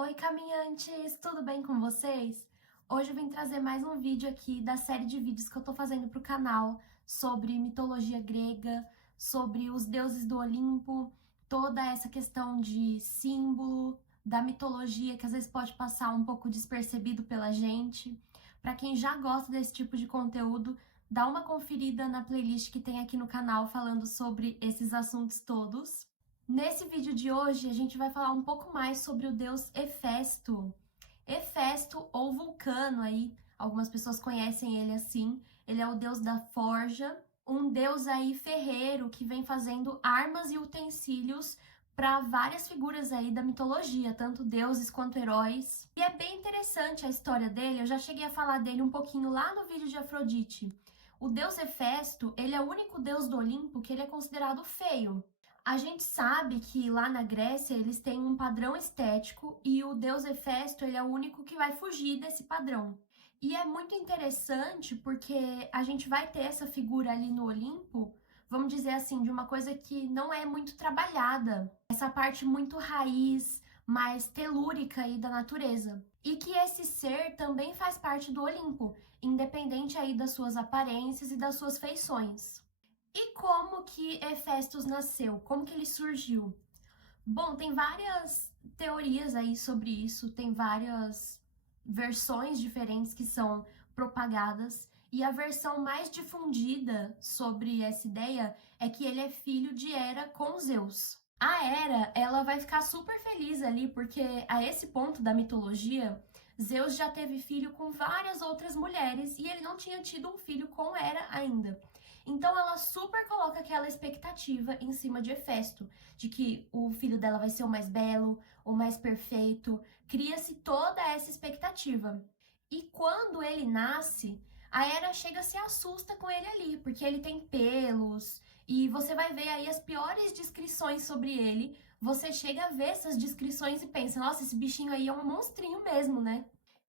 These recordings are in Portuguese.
Oi, caminhantes! Tudo bem com vocês? Hoje eu vim trazer mais um vídeo aqui da série de vídeos que eu tô fazendo pro canal sobre mitologia grega, sobre os deuses do Olimpo, toda essa questão de símbolo, da mitologia que às vezes pode passar um pouco despercebido pela gente. Para quem já gosta desse tipo de conteúdo, dá uma conferida na playlist que tem aqui no canal falando sobre esses assuntos todos. Nesse vídeo de hoje, a gente vai falar um pouco mais sobre o deus Hefesto. Hefesto, ou Vulcano aí, algumas pessoas conhecem ele assim. Ele é o deus da forja, um deus aí ferreiro que vem fazendo armas e utensílios para várias figuras aí da mitologia, tanto deuses quanto heróis. E é bem interessante a história dele, eu já cheguei a falar dele um pouquinho lá no vídeo de Afrodite. O deus Hefesto, ele é o único deus do Olimpo que ele é considerado feio. A gente sabe que lá na Grécia eles têm um padrão estético e o deus Hefesto ele é o único que vai fugir desse padrão. E é muito interessante porque a gente vai ter essa figura ali no Olimpo, vamos dizer assim, de uma coisa que não é muito trabalhada. Essa parte muito raiz, mais telúrica aí da natureza. E que esse ser também faz parte do Olimpo, independente aí das suas aparências e das suas feições. E como que Hefestos nasceu? Como que ele surgiu? Bom, tem várias teorias aí sobre isso, tem várias versões diferentes que são propagadas, e a versão mais difundida sobre essa ideia é que ele é filho de Hera com Zeus. A Hera, ela vai ficar super feliz ali, porque a esse ponto da mitologia, Zeus já teve filho com várias outras mulheres e ele não tinha tido um filho com Hera ainda. Então ela super coloca aquela expectativa em cima de Hefesto, de que o filho dela vai ser o mais belo, o mais perfeito. Cria-se toda essa expectativa. E quando ele nasce, a Hera chega se assusta com ele ali, porque ele tem pelos, e você vai ver aí as piores descrições sobre ele. Você chega a ver essas descrições e pensa, nossa, esse bichinho aí é um monstrinho mesmo, né?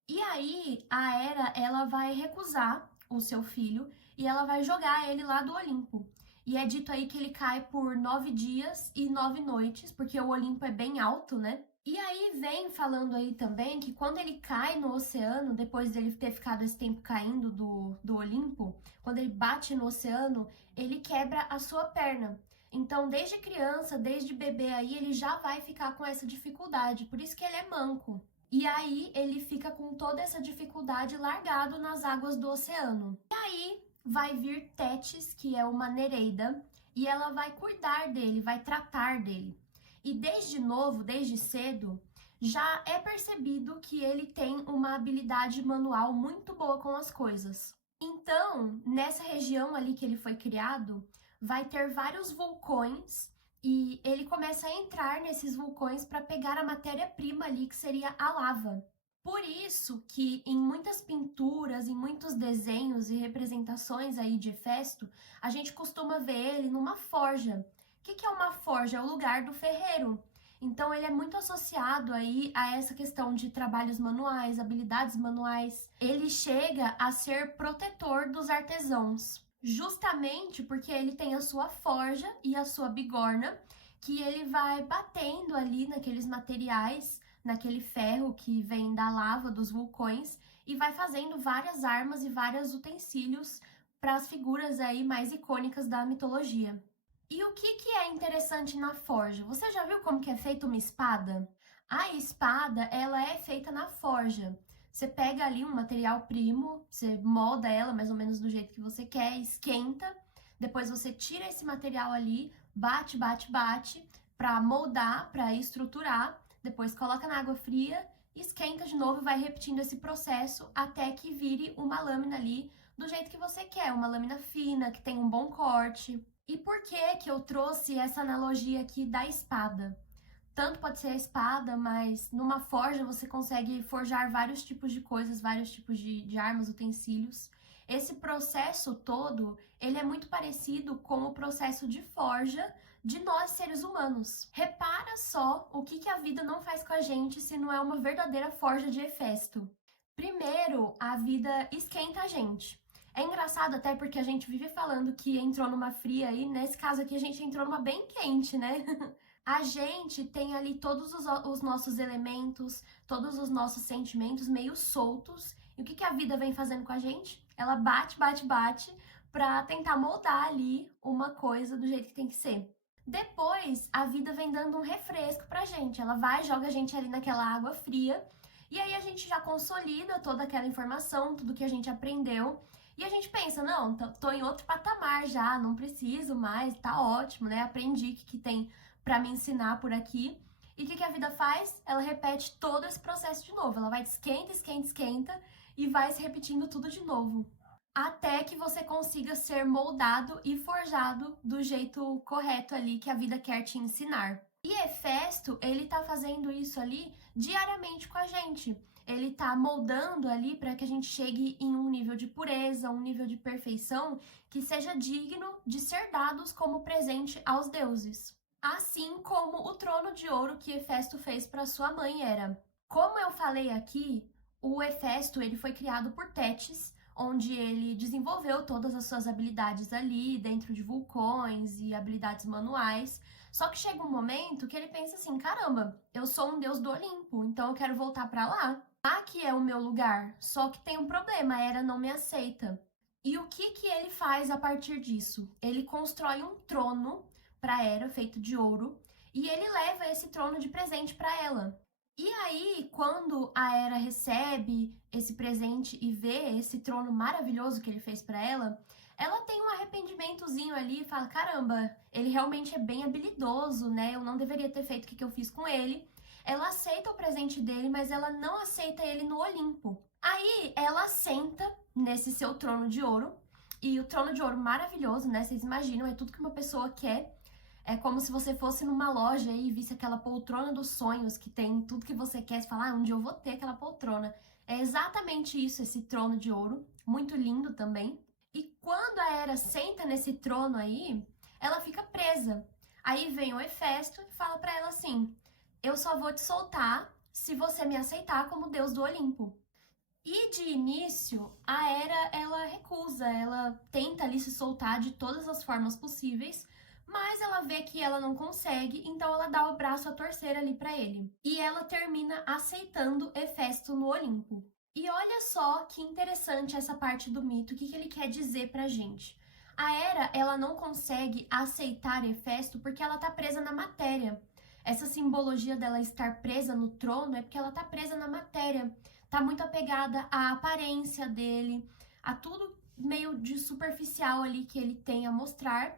E aí a Hera, ela vai recusar o seu filho e ela vai jogar ele lá do Olimpo. E é dito aí que ele cai por 9 dias e 9 noites, porque o Olimpo é bem alto, né? E aí vem falando aí também que quando ele cai no oceano, depois dele ter ficado esse tempo caindo do Olimpo, quando ele bate no oceano, ele quebra a sua perna. Então, desde criança, desde bebê aí, ele já vai ficar com essa dificuldade, por isso que ele é manco. E aí ele fica com toda essa dificuldade largado nas águas do oceano. E aí vai vir Tétis, que é uma Nereida, e ela vai cuidar dele, vai tratar dele. E desde novo, desde cedo, já é percebido que ele tem uma habilidade manual muito boa com as coisas. Então, nessa região ali que ele foi criado, vai ter vários vulcões e ele começa a entrar nesses vulcões para pegar a matéria-prima ali, que seria a lava. Por isso que em muitas pinturas, em muitos desenhos e representações aí de Hefesto, a gente costuma ver ele numa forja. O que é uma forja? É o lugar do ferreiro. Então ele é muito associado aí a essa questão de trabalhos manuais, habilidades manuais. Ele chega a ser protetor dos artesãos, justamente porque ele tem a sua forja e a sua bigorna, que ele vai batendo ali naqueles materiais, naquele ferro que vem da lava dos vulcões, e vai fazendo várias armas e vários utensílios para as figuras aí mais icônicas da mitologia. E o que é interessante na forja? Você já viu como que é feita uma espada? A espada, ela é feita na forja. Você pega ali um material primo, você molda ela mais ou menos do jeito que você quer, esquenta, depois você tira esse material ali, bate, bate, bate, para moldar, para estruturar, depois coloca na água fria, esquenta de novo e vai repetindo esse processo até que vire uma lâmina ali do jeito que você quer, uma lâmina fina, que tem um bom corte. E por que eu trouxe essa analogia aqui da espada? Tanto pode ser a espada, mas numa forja você consegue forjar vários tipos de coisas, vários tipos de armas, utensílios. Esse processo todo, ele é muito parecido com o processo de forja de nós, seres humanos. Repara só o que a vida não faz com a gente se não é uma verdadeira forja de Hefesto. Primeiro, a vida esquenta a gente. É engraçado até porque a gente vive falando que entrou numa fria e nesse caso aqui a gente entrou numa bem quente, né? A gente tem ali todos os nossos elementos, todos os nossos sentimentos meio soltos. E o que a vida vem fazendo com a gente? Ela bate, bate, bate para tentar moldar ali uma coisa do jeito que tem que ser. Depois, a vida vem dando um refresco pra gente. Ela vai, joga a gente ali naquela água fria, e aí a gente já consolida toda aquela informação, tudo que a gente aprendeu, e a gente pensa, não, tô em outro patamar já, não preciso mais, tá ótimo, né? Aprendi o que tem pra me ensinar por aqui. E o que a vida faz? Ela repete todo esse processo de novo. Ela vai esquenta, esquenta, esquenta, e vai se repetindo tudo de novo, até que você consiga ser moldado e forjado do jeito correto ali que a vida quer te ensinar. E Hefesto, ele tá fazendo isso ali diariamente com a gente. Ele tá moldando ali para que a gente chegue em um nível de pureza, um nível de perfeição que seja digno de ser dados como presente aos deuses. Assim como o trono de ouro que Hefesto fez para sua mãe era. Como eu falei aqui, o Hefesto ele foi criado por Tétis, onde ele desenvolveu todas as suas habilidades ali, dentro de vulcões e habilidades manuais. Só que chega um momento que ele pensa assim, caramba, eu sou um deus do Olimpo, então eu quero voltar para lá. Aqui é o meu lugar, só que tem um problema, a Hera não me aceita. E o que ele faz a partir disso? Ele constrói um trono para Hera, feito de ouro, e ele leva esse trono de presente para ela. E aí, quando a Hera recebe esse presente e vê esse trono maravilhoso que ele fez para ela tem um arrependimentozinho ali e fala, caramba, ele realmente é bem habilidoso, né? Eu não deveria ter feito o que eu fiz com ele. Ela aceita o presente dele, mas ela não aceita ele no Olimpo. Aí, ela senta nesse seu trono de ouro, e o trono de ouro maravilhoso, né? Vocês imaginam, é tudo que uma pessoa quer. É como se você fosse numa loja e visse aquela poltrona dos sonhos que tem tudo que você quer. Você fala, um dia eu vou ter aquela poltrona. É exatamente isso, esse trono de ouro. Muito lindo também. E quando a Hera senta nesse trono aí, ela fica presa. Aí vem o Hefesto e fala pra ela assim, eu só vou te soltar se você me aceitar como deus do Olimpo. E de início, a Hera, ela recusa, ela tenta ali se soltar de todas as formas possíveis, mas ela vê que ela não consegue, então ela dá o braço a torcer ali para ele. E ela termina aceitando Hefesto no Olimpo. E olha só que interessante essa parte do mito, o que ele quer dizer pra gente. A Hera, ela não consegue aceitar Hefesto porque ela tá presa na matéria. Essa simbologia dela estar presa no trono é porque ela tá presa na matéria. Tá muito apegada à aparência dele, a tudo meio de superficial ali que ele tem a mostrar.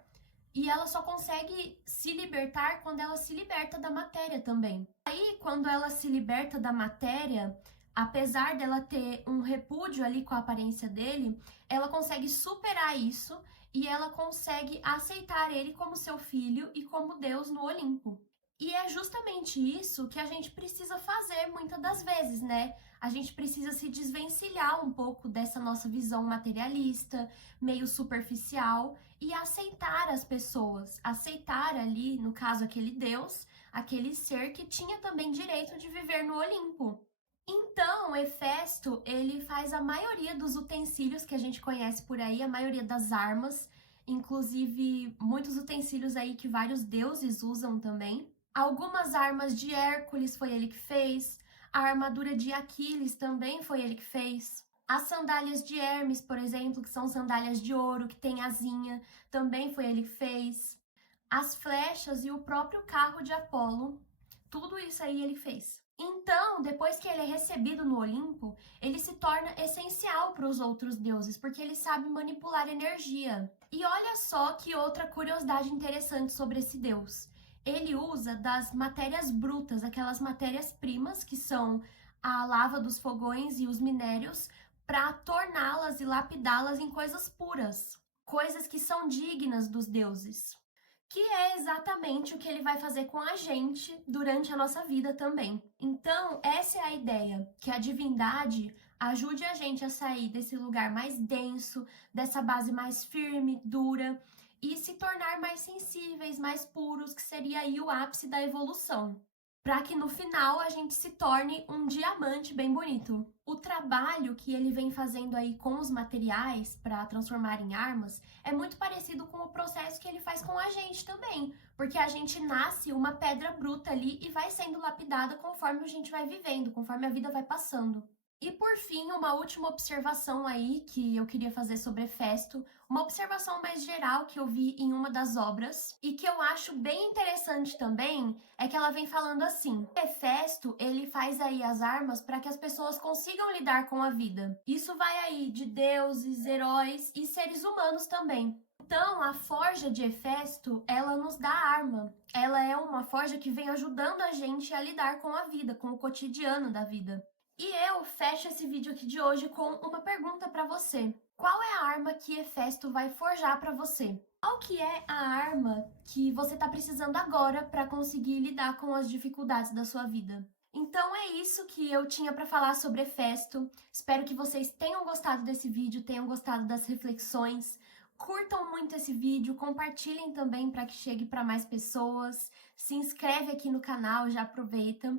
E ela só consegue se libertar quando ela se liberta da matéria também. Aí, quando ela se liberta da matéria, apesar dela ter um repúdio ali com a aparência dele, ela consegue superar isso e ela consegue aceitar ele como seu filho e como Deus no Olimpo. E é justamente isso que a gente precisa fazer muitas das vezes, né? A gente precisa se desvencilhar um pouco dessa nossa visão materialista, meio superficial, e aceitar as pessoas. Aceitar ali, no caso, aquele Deus, aquele ser que tinha também direito de viver no Olimpo. Então, Hefesto, ele faz a maioria dos utensílios que a gente conhece por aí, a maioria das armas, inclusive muitos utensílios aí que vários deuses usam também. Algumas armas de Hércules foi ele que fez, a armadura de Aquiles também foi ele que fez. As sandálias de Hermes, por exemplo, que são sandálias de ouro, que tem asinha, também foi ele que fez. As flechas e o próprio carro de Apolo, tudo isso aí ele fez. Então, depois que ele é recebido no Olimpo, ele se torna essencial para os outros deuses, porque ele sabe manipular energia. E olha só que outra curiosidade interessante sobre esse deus. Ele usa das matérias brutas, aquelas matérias-primas, que são a lava dos fogões e os minérios, para torná-las e lapidá-las em coisas puras, coisas que são dignas dos deuses. Que é exatamente o que ele vai fazer com a gente durante a nossa vida também. Então, essa é a ideia, que a divindade ajude a gente a sair desse lugar mais denso, dessa base mais firme, dura, e se tornar mais sensíveis, mais puros, que seria aí o ápice da evolução. para que no final a gente se torne um diamante bem bonito. O trabalho que ele vem fazendo aí com os materiais para transformar em armas é muito parecido com o processo que ele faz com a gente também, porque a gente nasce uma pedra bruta ali e vai sendo lapidada conforme a gente vai vivendo, conforme a vida vai passando. E por fim, uma última observação aí que eu queria fazer sobre Hefesto, uma observação mais geral que eu vi em uma das obras e que eu acho bem interessante também, é que ela vem falando assim: Hefesto, ele faz aí as armas para que as pessoas consigam lidar com a vida. Isso vai aí de deuses, heróis e seres humanos também. Então, a forja de Hefesto, ela nos dá arma. Ela é uma forja que vem ajudando a gente a lidar com a vida, com o cotidiano da vida. E eu fecho esse vídeo aqui de hoje com uma pergunta para você. Qual é a arma que Hefesto vai forjar para você? Qual que é a arma que você está precisando agora para conseguir lidar com as dificuldades da sua vida? Então é isso que eu tinha para falar sobre Hefesto. Espero que vocês tenham gostado desse vídeo, tenham gostado das reflexões. Curtam muito esse vídeo, compartilhem também para que chegue para mais pessoas. Se inscreve aqui no canal, já aproveita.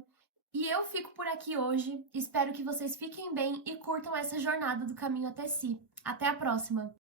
E eu fico por aqui hoje. Espero que vocês fiquem bem e curtam essa jornada do caminho até si. Até a próxima!